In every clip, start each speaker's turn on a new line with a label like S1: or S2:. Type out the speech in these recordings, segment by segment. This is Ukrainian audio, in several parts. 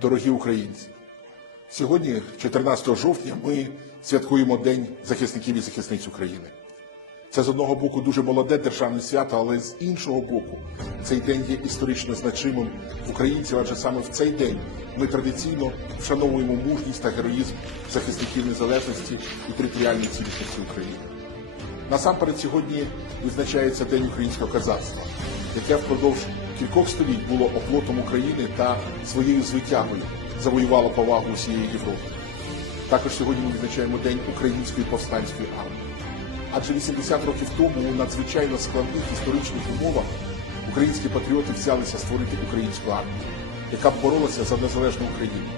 S1: дорогі українці. Сьогодні, 14 жовтня, ми святкуємо День захисників і захисниць України. Це з одного боку дуже молоде державне свято, але з іншого боку, цей день є історично значимим в українців, адже саме в цей день ми традиційно вшановуємо мужність та героїзм захисників незалежності і територіальної цілісності України. Насамперед сьогодні відзначається День українського козацтва, яке впродовж кількох століть було оплотом України та своєю звитягою завоювало повагу усієї Європи. Також сьогодні ми відзначаємо День української повстанської армії. Адже 80 років тому у надзвичайно складних історичних умовах українські патріоти взялися створити українську армію, яка б боролася за незалежну Україну,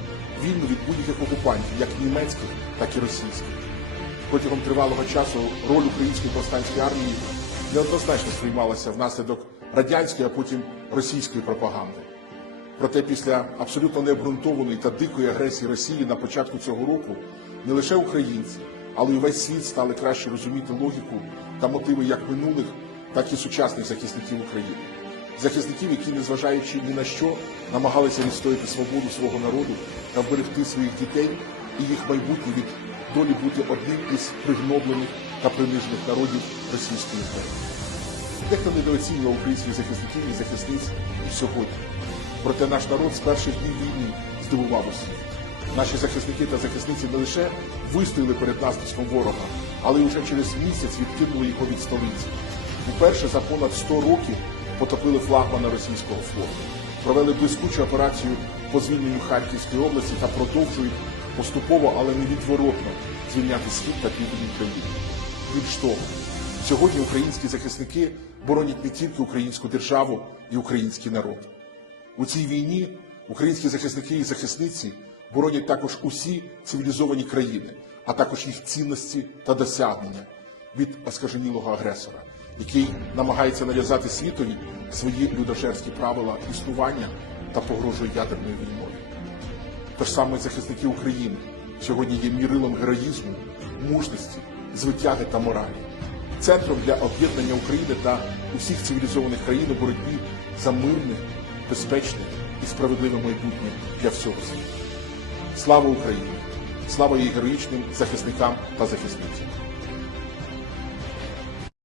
S1: вільну від будь-яких окупантів, як німецьких, так і російських. Протягом тривалого часу роль української повстанської армії неоднозначно сприймалася внаслідок радянської, а потім російської пропаганди. Проте після абсолютно необґрунтованої та дикої агресії Росії на початку цього року не лише українці, але й весь світ стали краще розуміти логіку та мотиви як минулих, так і сучасних захисників України. Захисників, які, незважаючи ні на що, намагалися відстояти свободу свого народу та вберегти своїх дітей і їх майбутнє від долі бути одним із пригноблених та принижених народів Російської імперії. Дехто недооцінював українських захисників і захисниць сьогодні. Проте наш народ з перших днів війни здивував усіх. Наші захисники та захисниці не лише вистояли перед наступом ворога, але й уже через місяць відкинули його від столиці. Уперше за понад 100 років потопили флагмана російського флоту, провели блискучу операцію по звільненню Харківської області та продовжують поступово, але невідворотно звільняти схід та південь України. Більш того, сьогодні українські захисники боронять не тільки українську державу і український народ. У цій війні українські захисники і захисниці боронять також усі цивілізовані країни, а також їх цінності та досягнення від оскаженілого агресора, який намагається нав'язати світові свої людожерські правила існування та погрожує ядерною війною. Тож саме захисники України сьогодні є мірилом героїзму, мужності, звитяги та моралі, центром для об'єднання України та усіх цивілізованих країн у боротьбі за мирне, безпечне і справедливе майбутнє для всього світу. Слава Україні! Слава її героїчним захисникам та захисницям!